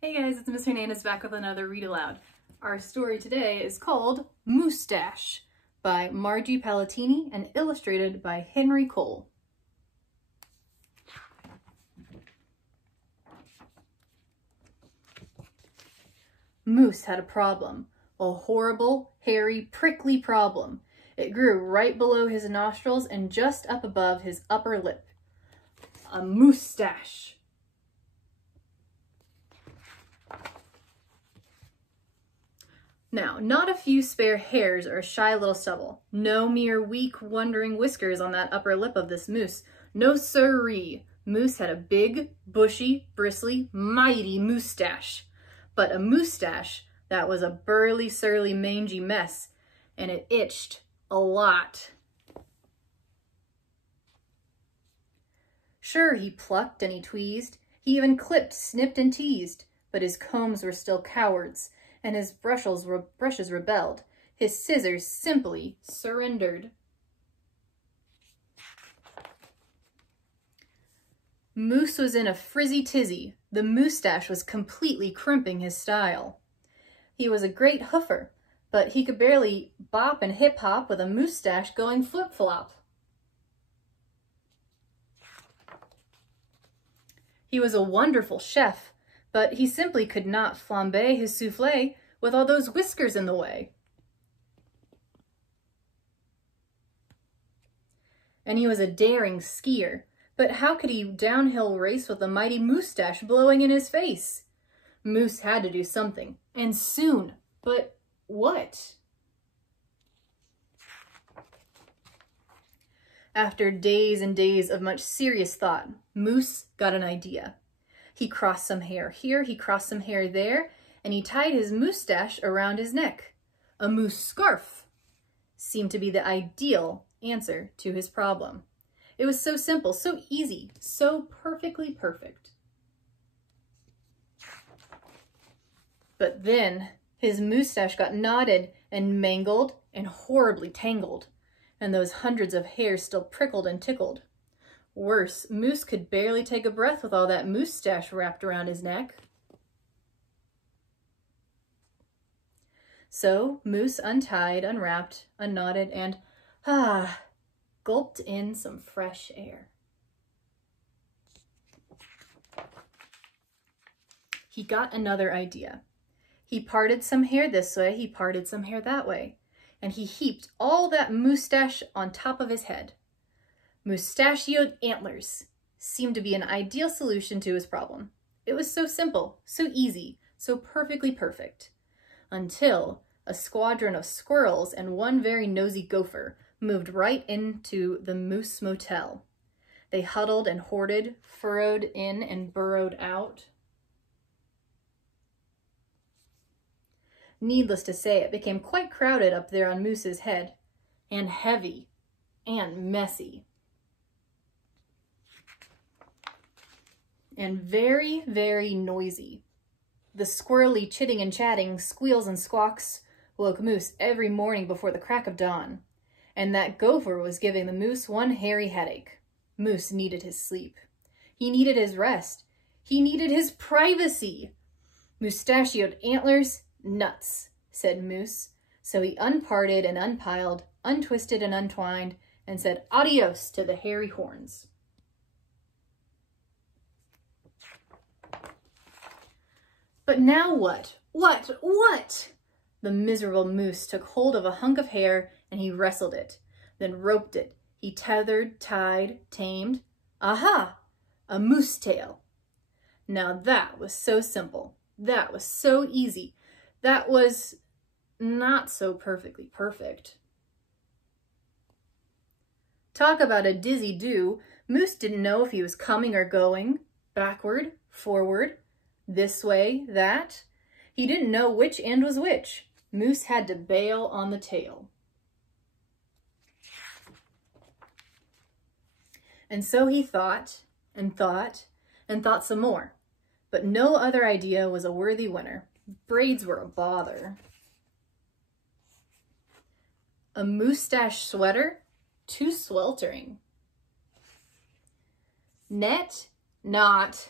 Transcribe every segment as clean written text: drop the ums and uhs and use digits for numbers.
Hey guys, it's Miss Hernandez back with another Read Aloud. Our story today is called Moosestache by Margie Palatini and illustrated by Henry Cole. Moose had a problem, a horrible, hairy, prickly problem. It grew right below his nostrils and just up above his upper lip. A moustache. Now, not a few spare hairs or a shy little stubble. No mere weak, wondering whiskers on that upper lip of this moose. No siree. Moose had a big, bushy, bristly, mighty moustache. But a moustache that was a burly, surly, mangy mess, and it itched a lot. Sure, he plucked and he tweezed. He even clipped, snipped, and teased. But his combs were still cowards, and his brushes rebelled. His scissors simply surrendered. Moose was in a frizzy tizzy. The moustache was completely crimping his style. He was a great hoofer, but he could barely bop and hip-hop with a moustache going flip-flop. He was a wonderful chef, but he simply could not flambe his soufflé with all those whiskers in the way. And he was a daring skier, but how could he downhill race with a mighty moustache blowing in his face? Moose had to do something, and soon. But what? After days and days of much serious thought, Moose got an idea. He crossed some hair here, he crossed some hair there, and he tied his moustache around his neck. A moose scarf seemed to be the ideal answer to his problem. It was so simple, so easy, so perfectly perfect. But then his moustache got knotted and mangled and horribly tangled, and those hundreds of hairs still prickled and tickled. Worse, Moose could barely take a breath with all that moustache wrapped around his neck. So Moose untied, unwrapped, unknotted, and gulped in some fresh air. He got another idea. He parted some hair this way, he parted some hair that way, and he heaped all that moustache on top of his head. Moustachioed antlers seemed to be an ideal solution to his problem. It was so simple, so easy, so perfectly perfect. Until a squadron of squirrels and one very nosy gopher moved right into the Moose Motel. They huddled and hoarded, furrowed in and burrowed out. Needless to say, it became quite crowded up there on Moose's head, and heavy, and messy. And very, very noisy. The squirrely chitting and chatting, squeals and squawks woke Moose every morning before the crack of dawn. And that gopher was giving the moose one hairy headache. Moose needed his sleep. He needed his rest. He needed his privacy. Moustachioed antlers, nuts, said Moose. So he unparted and unpiled, untwisted and untwined, and said adios to the hairy horns. But now what? What? The miserable moose took hold of a hunk of hair and he wrestled it, then roped it. He tethered, tied, tamed. Aha! A moose tail. Now that was so simple. That was so easy. That was not so perfectly perfect. Talk about a dizzy do. Moose didn't know if he was coming or going, backward, forward, this way, that. He didn't know which end was which. Moose had to bail on the tail. And so he thought and thought and thought some more. But no other idea was a worthy winner. Braids were a bother. A moustache sweater? Too sweltering. Net? Not.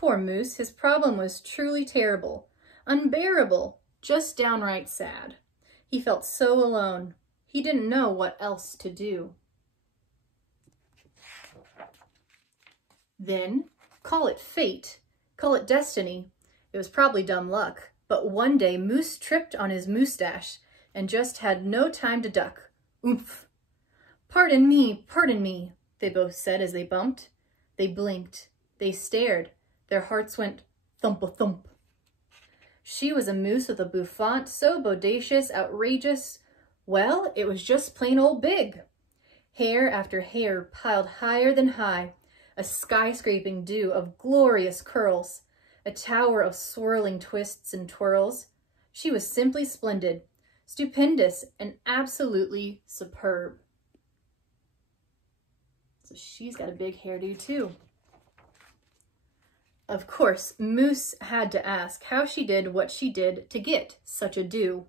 Poor Moose, his problem was truly terrible, unbearable, just downright sad. He felt so alone. He didn't know what else to do. Then, call it fate, call it destiny. It was probably dumb luck, but one day Moose tripped on his moustache and just had no time to duck. Oomph! Pardon me, they both said as they bumped. They blinked. They stared. Their hearts went thump-a-thump. She was a moose with a bouffant so bodacious, outrageous. Well, it was just plain old big. Hair after hair piled higher than high, a skyscraping dew of glorious curls, a tower of swirling twists and twirls. She was simply splendid, stupendous, and absolutely superb. So she's got a big hairdo too. Of course, Moose had to ask how she did what she did to get such a do.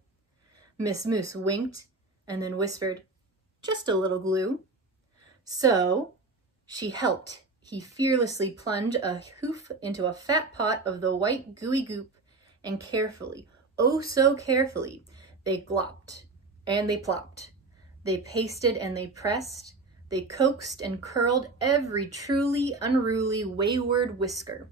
Miss Moose winked and then whispered, "Just a little glue." So she helped. He fearlessly plunged a hoof into a fat pot of the white gooey goop, and carefully, oh so carefully, they glopped and they plopped. They pasted and they pressed. They coaxed and curled every truly unruly wayward whisker.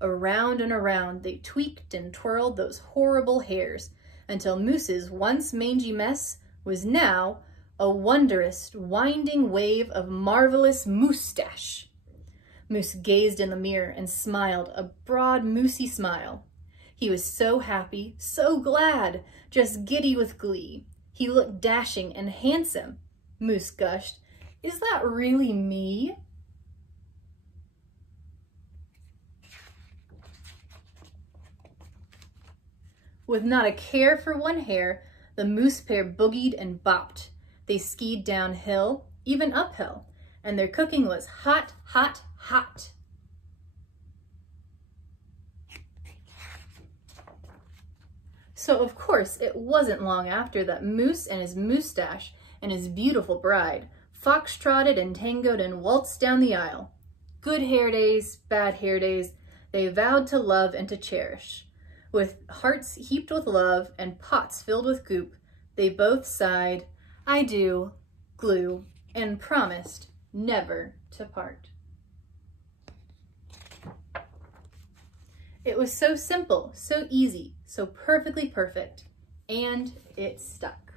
Around and around they tweaked and twirled those horrible hairs until Moose's once mangy mess was now a wondrous winding wave of marvelous moustache. Moose gazed in the mirror and smiled a broad moosey smile. He was so happy, so glad, just giddy with glee. He looked dashing and handsome. Moose gushed, "Is that really me?" With not a care for one hair, the moose pair boogied and bopped. They skied downhill, even uphill, and their cooking was hot, hot, hot. So of course it wasn't long after that Moose and his moustache and his beautiful bride fox-trotted and tangoed and waltzed down the aisle. Good hair days, bad hair days, they vowed to love and to cherish. With hearts heaped with love and pots filled with goop, they both sighed, "I do," glue, and promised never to part. It was so simple, so easy, so perfectly perfect, and it stuck.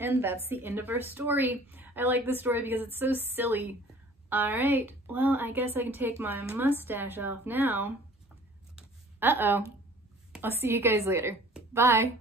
And that's the end of our story. I like this story because it's so silly. All right, well, I guess I can take my mustache off now. Uh-oh. I'll see you guys later. Bye.